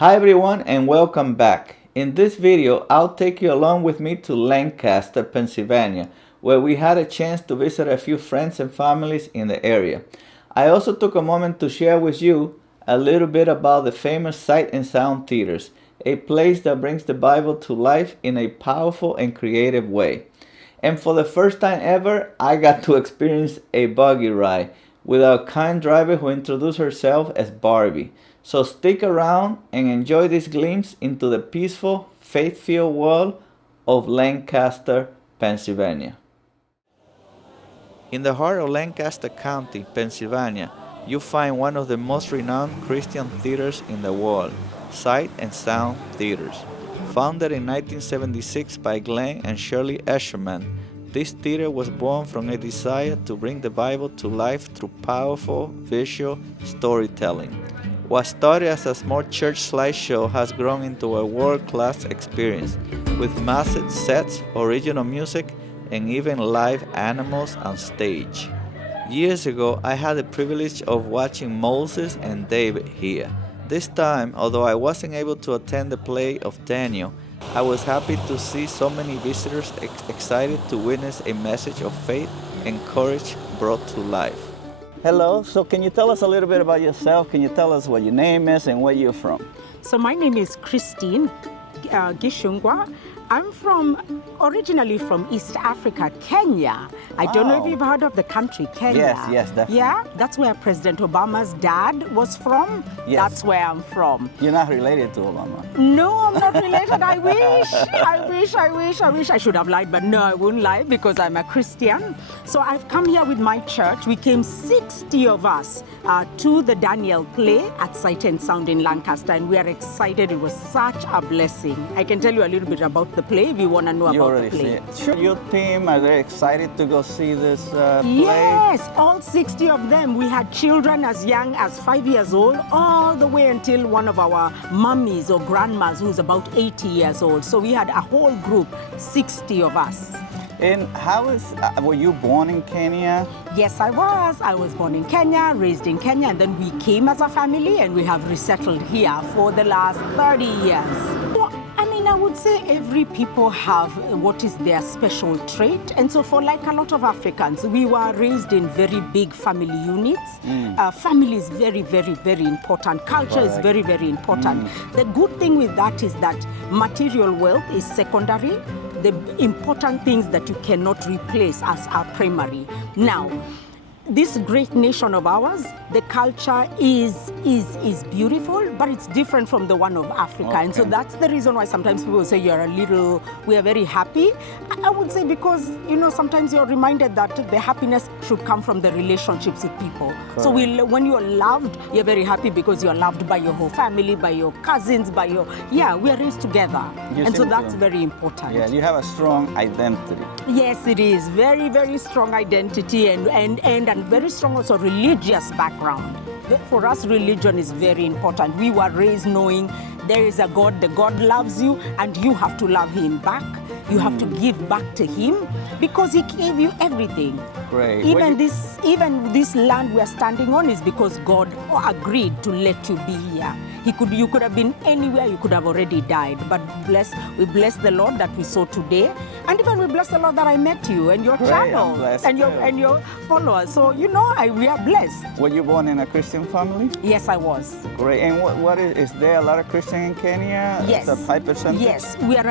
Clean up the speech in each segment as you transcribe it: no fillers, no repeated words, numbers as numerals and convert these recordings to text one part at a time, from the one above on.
Hi everyone and welcome back. In this video, I'll take you along with me to Lancaster, Pennsylvania, where we had a chance to visit a few friends and families in the area. I also took a moment to share with you a little bit about the famous Sight and Sound Theaters, a place that brings the Bible to life in a powerful and creative way. And for the first time ever, I got to experience a buggy ride with our kind driver who introduced herself as Barbie. So stick around and enjoy this glimpse into the peaceful, faith-filled world of Lancaster, Pennsylvania. In the heart of Lancaster County, Pennsylvania, you find one of the most renowned Christian theaters in the world, Sight and Sound Theaters. Founded in 1976 by Glenn and Shirley Escherman, this theater was born from a desire to bring the Bible to life through powerful visual storytelling. What started as a small church slideshow has grown into a world-class experience, with massive sets, original music, and even live animals on stage. Years ago, I had the privilege of watching Moses and David here. This time, although I wasn't able to attend the play of Daniel, I was happy to see so many visitors excited to witness a message of faith and courage brought to life. Hello, so can you tell us a little bit about yourself? Can you tell us what your name is and where you're from? So my name is Christine Gishungwa. I'm originally from East Africa, Kenya. I don't know if you've heard of the country, Kenya. Yes, definitely. Yeah, that's where President Obama's dad was from. Yes. That's where I'm from. You're not related to Obama? No, I'm not related. I wish I should have lied, but no, I won't lie because I'm a Christian. So I've come here with my church. We came 60 of us to the Daniel play at Sight and Sound in Lancaster, and we are excited. It was such a blessing. I can tell you a little bit about the play if you want to know about the play. Sure. Your team, are they excited to go see this play? Yes, all 60 of them. We had children as young as 5 years old, all the way until one of our mummies or grandmas who's about 80 years old. So we had a whole group, 60 of us. And were you born in Kenya? Yes, I was. I was born in Kenya, raised in Kenya, and then we came as a family and we have resettled here for the last 30 years. I would say every people have what is their special trait. And so for like a lot of Africans, we were raised in very big family units. Family is very, very, very important. Culture is very, very important. The good thing with that is that material wealth is secondary. The important things that you cannot replace are primary. Now, this great nation of ours, the culture is beautiful, but it's different from the one of Africa. Okay. And so that's the reason why sometimes people say we are very happy. I would say because, sometimes you're reminded that the happiness should come from the relationships with people. Correct. So when you're loved, you're very happy because you're loved by your whole family, by your cousins, we are raised together. And so that's very important. Yeah, you have a strong identity. Yes, it is. Very, very strong identity and very strong also religious background. For us, religion is very important. We were raised knowing there is a God, the God loves you, and you have to love him back. You have to give back to him because he gave you everything. Great. Even this land we are standing on is because God agreed to let you be here. You could have been anywhere, you could have already died. But we bless the Lord that we saw today. And even we bless the Lord that I met you and your channel and your followers. So, we are blessed. Were you born in a Christian family? Yes, I was. Great. And what is there a lot of Christian in Kenya? Yes. It's a high percentage? Yes, we are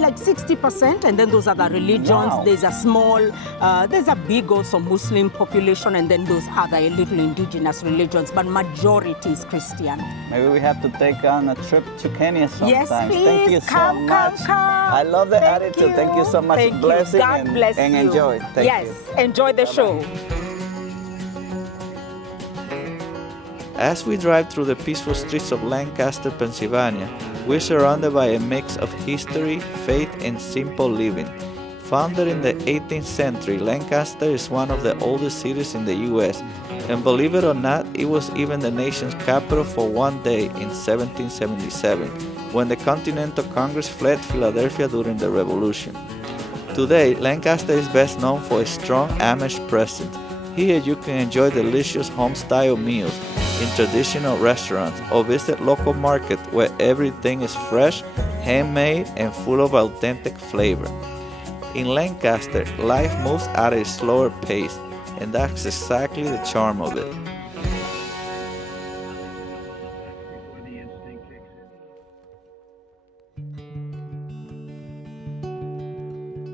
like 60%, and then those are the religions. Wow. There's a big also Muslim population, and then those other little indigenous religions, but majority is Christian. Maybe we have to take on a trip to Kenya sometime. Yes, please. Thank you so much. Come. I love the attitude. Thank you so much. Blessing God bless and you. Enjoy. Thank you. Enjoy the show. As we drive through the peaceful streets of Lancaster, Pennsylvania, we're surrounded by a mix of history, faith, and simple living. Founded in the 18th century, Lancaster is one of the oldest cities in the U.S., and believe it or not, it was even the nation's capital for one day in 1777, when the Continental Congress fled Philadelphia during the Revolution. Today, Lancaster is best known for a strong Amish presence. Here you can enjoy delicious home-style meals, in traditional restaurants or visit local markets where everything is fresh, handmade, and full of authentic flavor. In Lancaster, life moves at a slower pace, and that's exactly the charm of it.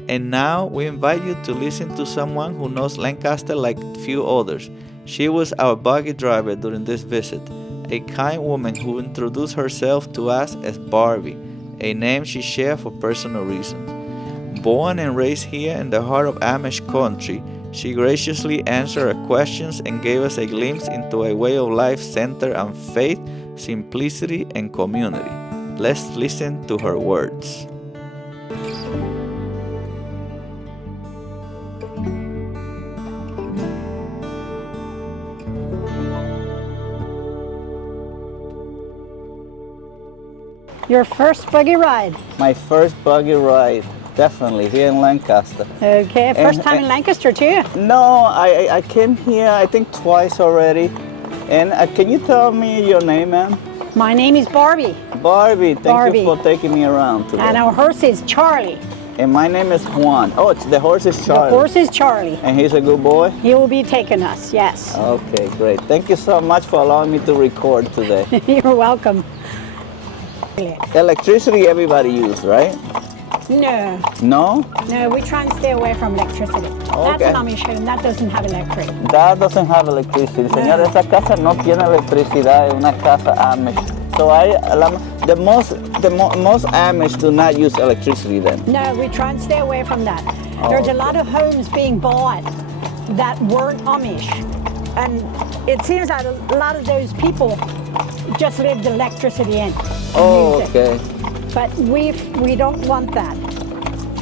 And now we invite you to listen to someone who knows Lancaster like few others. She was our buggy driver during this visit, a kind woman who introduced herself to us as Barbie, a name she shared for personal reasons. Born and raised here in the heart of Amish Country, she graciously answered our questions and gave us a glimpse into a way of life centered on faith, simplicity, and community. Let's listen to her words. Your first buggy ride. My first buggy ride, definitely, here in Lancaster. Okay, first time in Lancaster too? No, I came here, I think twice already. And can you tell me your name, ma'am? My name is Barbie. Barbie, thank Barbie. you for taking me around today. And our horse is Charlie. And my name is Juan. Oh, the horse is Charlie. The horse is Charlie. And he's a good boy? He will be taking us, yes. Okay, great. Thank you so much for allowing me to record today. You're welcome. Electricity everybody uses, right? No, No? no, we try and stay away from electricity. That's Okay. an Amish home, that doesn't have electric. That doesn't have electricity. Señor, esa casa no tiene electricidad, es una casa Amish. So most Amish do not use electricity then. No, we try and stay away from that. There's a lot of homes being bought that weren't Amish. And it seems that a lot of those people just lived electricity in. Oh, use it. okay. But we don't want that.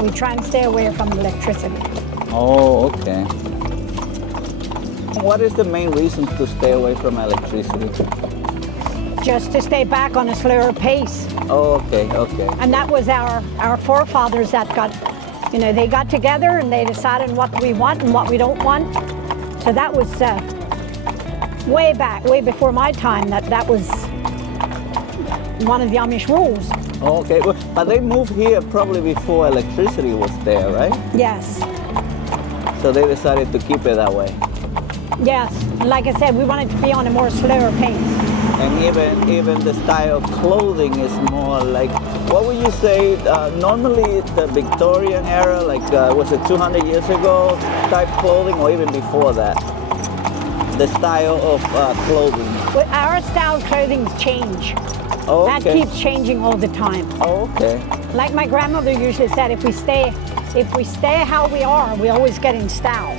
We try and stay away from electricity. Oh, okay. What is the main reason to stay away from electricity? Just to stay back on a slower pace. Oh, okay, okay. And that was our forefathers that got, they got together and they decided what we want and what we don't want. So that was way back, way before my time, that was one of the Amish rules. Oh, okay, well, but they moved here probably before electricity was there, right? Yes, So they decided to keep it that way. yes. Like I said, we wanted to be on a more slower pace. And even the style of clothing is more like, what would you say, normally the Victorian era, like was it 200 years ago type clothing, or even before that? The style of clothing. But our style of clothing change. Oh, That okay. keeps changing all the time. Oh, okay. Like my grandmother usually said, if we stay how we are, we always get in style.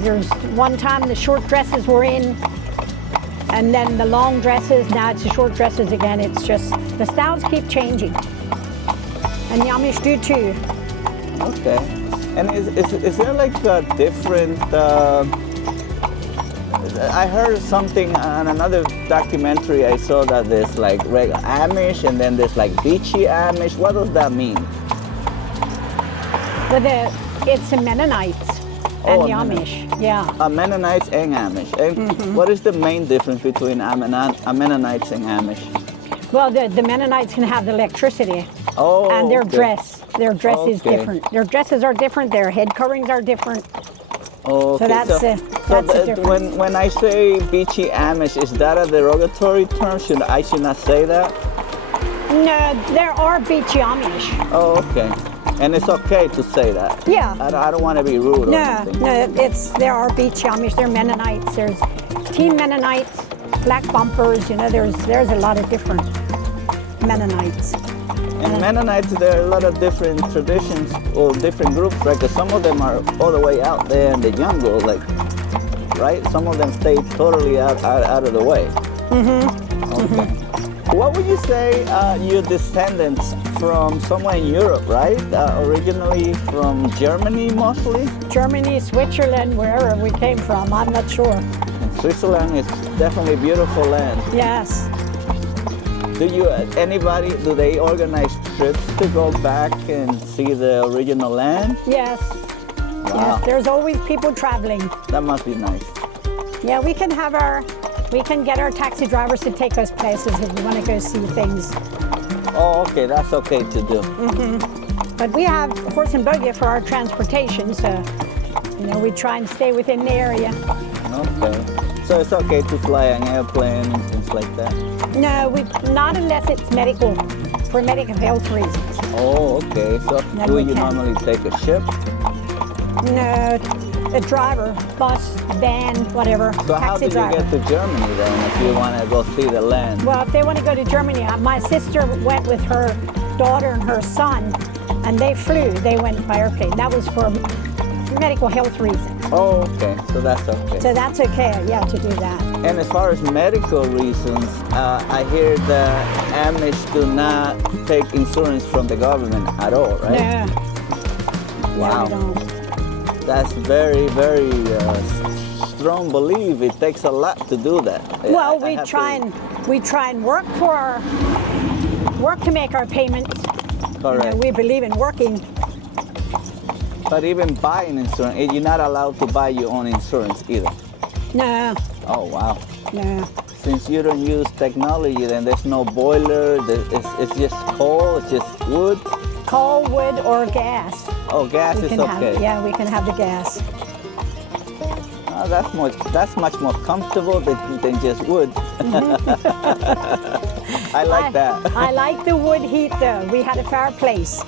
There's one time the short dresses were in, and then the long dresses, now it's the short dresses again. It's just, the styles keep changing. And the Amish do too. Okay. And is there like a different, I heard something on another documentary I saw that there's like regular Amish and then there's like beachy Amish. What does that mean? But it's the Mennonites and Oh, the Mennonite. Amish, yeah. Mennonites and Amish. And what is the main difference between Mennonites and Amish? Well, the Mennonites can have the electricity, Oh, and their okay. their dress is Okay. different. Their dresses are different, their head coverings are different. Oh, So okay. that's the difference. when I say beachy Amish, is that a derogatory term? I should not say that? No, there are beachy Amish. Oh, okay. And it's okay to say that? Yeah. I don't want to be rude or No, anything. there are beachy Amish. They're Mennonites. There's Team Mennonites, Black Bumpers. There's a lot of different Mennonites. And Mennonites, there are a lot of different traditions or different groups, right? Because some of them are all the way out there in the jungle, like, right? Some of them stay totally out of the way. Okay. What would you say your descendants from somewhere in Europe, right? Originally from Germany mostly? Germany, Switzerland, wherever we came from, I'm not sure. And Switzerland is definitely a beautiful land. Yes. Do they organize trips to go back and see the original land? Yes. Wow. Yes. There's always people traveling. That must be nice. Yeah, we can get our taxi drivers to take us places if we want to go see things. Oh, okay, that's okay to do. But we have horse and buggy for our transportation, so we try and stay within the area. Okay. So it's okay to fly an airplane and things like that? No, not unless it's medical, for medical health reasons. Oh, okay. So Then do we you can. normally take a ship? No, a driver, bus, van, whatever, So how taxi do you driver. get to Germany then if you want to go see the land? Well, if they want to go to Germany, my sister went with her daughter and her son, and they flew. They went by airplane. That was for medical health reasons. Oh, okay. So that's okay. So that's okay, yeah, to do that. And as far as medical reasons, I hear the Amish do not take insurance from the government at all, right? No. Wow. No, we don't. That's very, very strong belief. It takes a lot to do that. Well, I we have try and work to make our payments. Correct. We believe in working. But even buying insurance, you're not allowed to buy your own insurance either. No, Oh, wow. no. Since you don't use technology, then there's no boiler, it's just coal, it's just wood. Coal, wood, or gas. Oh, gas We is can okay. have, we can have the gas. That's much more comfortable than just wood. I like that. I like the wood heat though. We had a fireplace,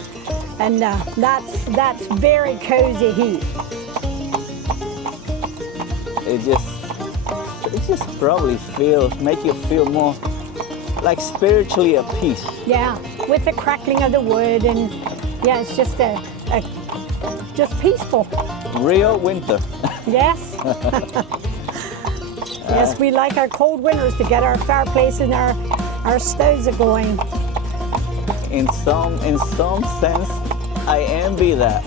and that's very cozy heat. It just probably make you feel more like spiritually at peace. Yeah, with the crackling of the wood, and yeah, it's just just peaceful. Real winter. Yes. Yes, we like our cold winters to get our fireplace and our stoves are going. In some sense, I envy that.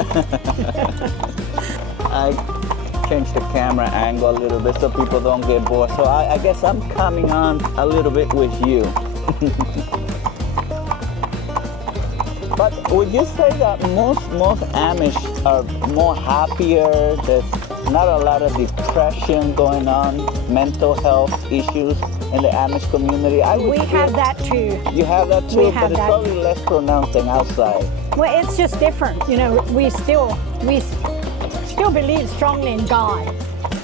I changed the camera angle a little bit so people don't get bored. So I guess I'm coming on a little bit with you. But would you say that most Amish are more happier? There's not a lot of depression going on, mental health issues in the Amish community. We have that too. You have that too, We have but it's that. probably less pronounced than outside. Well, it's just different. We still believe strongly in God.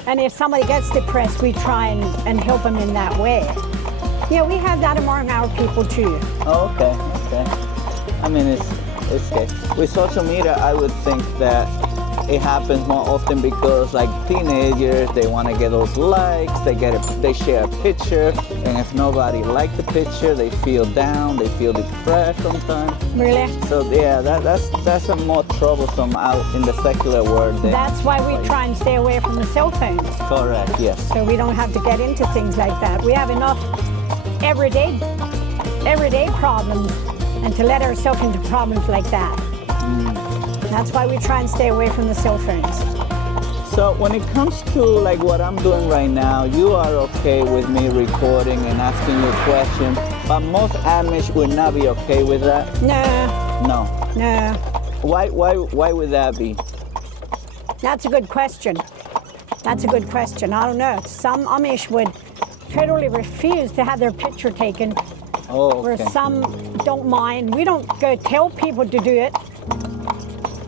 And if somebody gets depressed, we try and help them in that way. Yeah, we have that among our people too. Oh, okay. I mean, it's okay. With social media, I would think that it happens more often because, like, teenagers, they want to get those likes. They share a picture, and if nobody likes the picture, they feel down. They feel depressed sometimes. Really? So yeah, that's a more troublesome out in the secular world. That's why we try and stay away from the cell phones, Correct. Yes. so we don't have to get into things like that. We have enough everyday problems, and to let ourselves into problems like that. That's why we try and stay away from the cell phones. So when it comes to like what I'm doing right now, you are okay with me recording and asking you questions, but most Amish would not be okay with that? No, No. Why would that be? that's a good question. That's a good question. I don't know. Some Amish would totally refuse to have their picture taken, Oh, where okay. some don't mind. We don't go tell people to do it.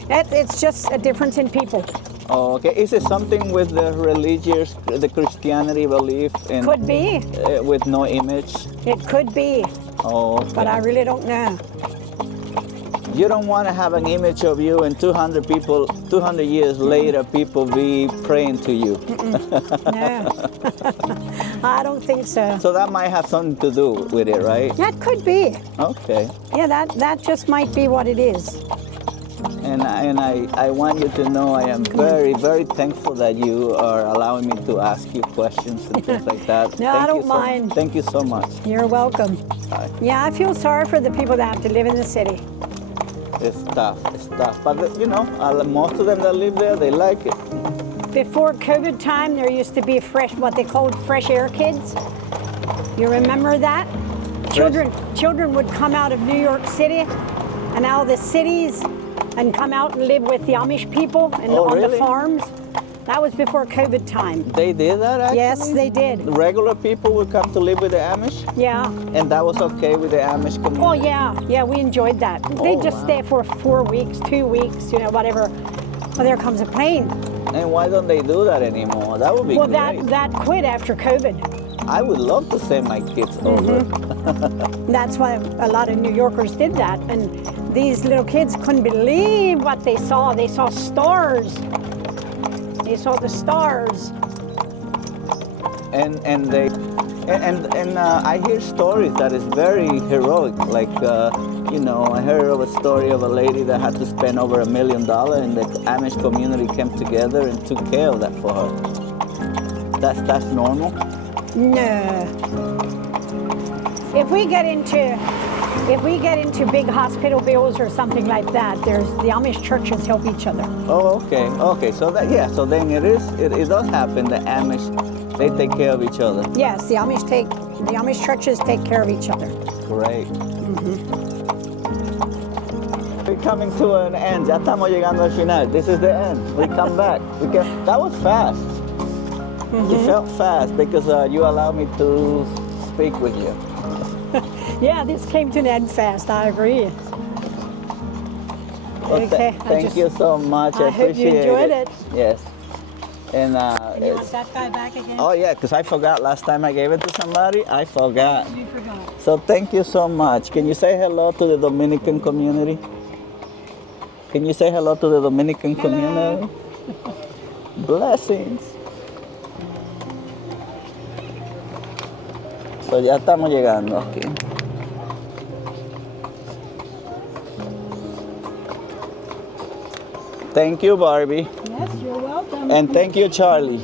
It's just a difference in people. Oh, okay. Is it something with the Christianity belief in Could be. With no image? It could be, Oh, okay. but I really don't know. You don't want to have an image of you and 200 years later, people be praying to you. No. I don't think so. So that might have something to do with it, right? That could be. Okay. Yeah, that just might be what it is. And I want you to know I am very, very thankful that you are allowing me to ask you questions and things like that. No, I don't mind. Thank you so much. You're welcome. Bye. Yeah, I feel sorry for the people that have to live in the city. It's tough. But most of them that live there, they like it. Before COVID time, there used to be what they called fresh air kids. You remember that? Children would come out of New York City and out of the cities and come out and live with the Amish people and Oh, on really? the farms. That was before COVID time. They did that actually? Yes, they did. The regular people would come to live with the Amish? Yeah. And that was okay with the Amish community? Oh, yeah. Yeah, we enjoyed that. They'd just wow. stay for 4 weeks, 2 weeks, whatever. Well, there comes a plane. And why don't they do that anymore? That would be Well, great. that quit after COVID. I would love to send my kids over. That's why a lot of New Yorkers did that. And these little kids couldn't believe what they saw. They saw stars. They saw the stars. And I hear stories that is very heroic. Like, I heard of a story of a lady that had to spend over $1 million, and the Amish community came together and took care of that for her. That's normal? No. If we get into big hospital bills or something like that, there's the Amish churches help each other. Oh, okay. Okay. So so then it does happen. The Amish, they take care of each other. Yes, the Amish churches take care of each other. Great. We're coming to an end. Ya estamos llegando al final. This is the end. We come back. That was fast. It felt fast because you allowed me to speak with you. Yeah, this came to an end fast. I agree. Well, Okay. thank you so much. I I hope you appreciate enjoyed it. Yes. And You want that guy back again? oh yeah, because I forgot last time I gave it to somebody. I forgot. You forgot. So thank you so much. Can you say hello to the Dominican community? Can you say hello to the Dominican community? Blessings. So ya estamos llegando aquí. Thank you, Barbie. Yes, you're welcome. And thank you, Charlie.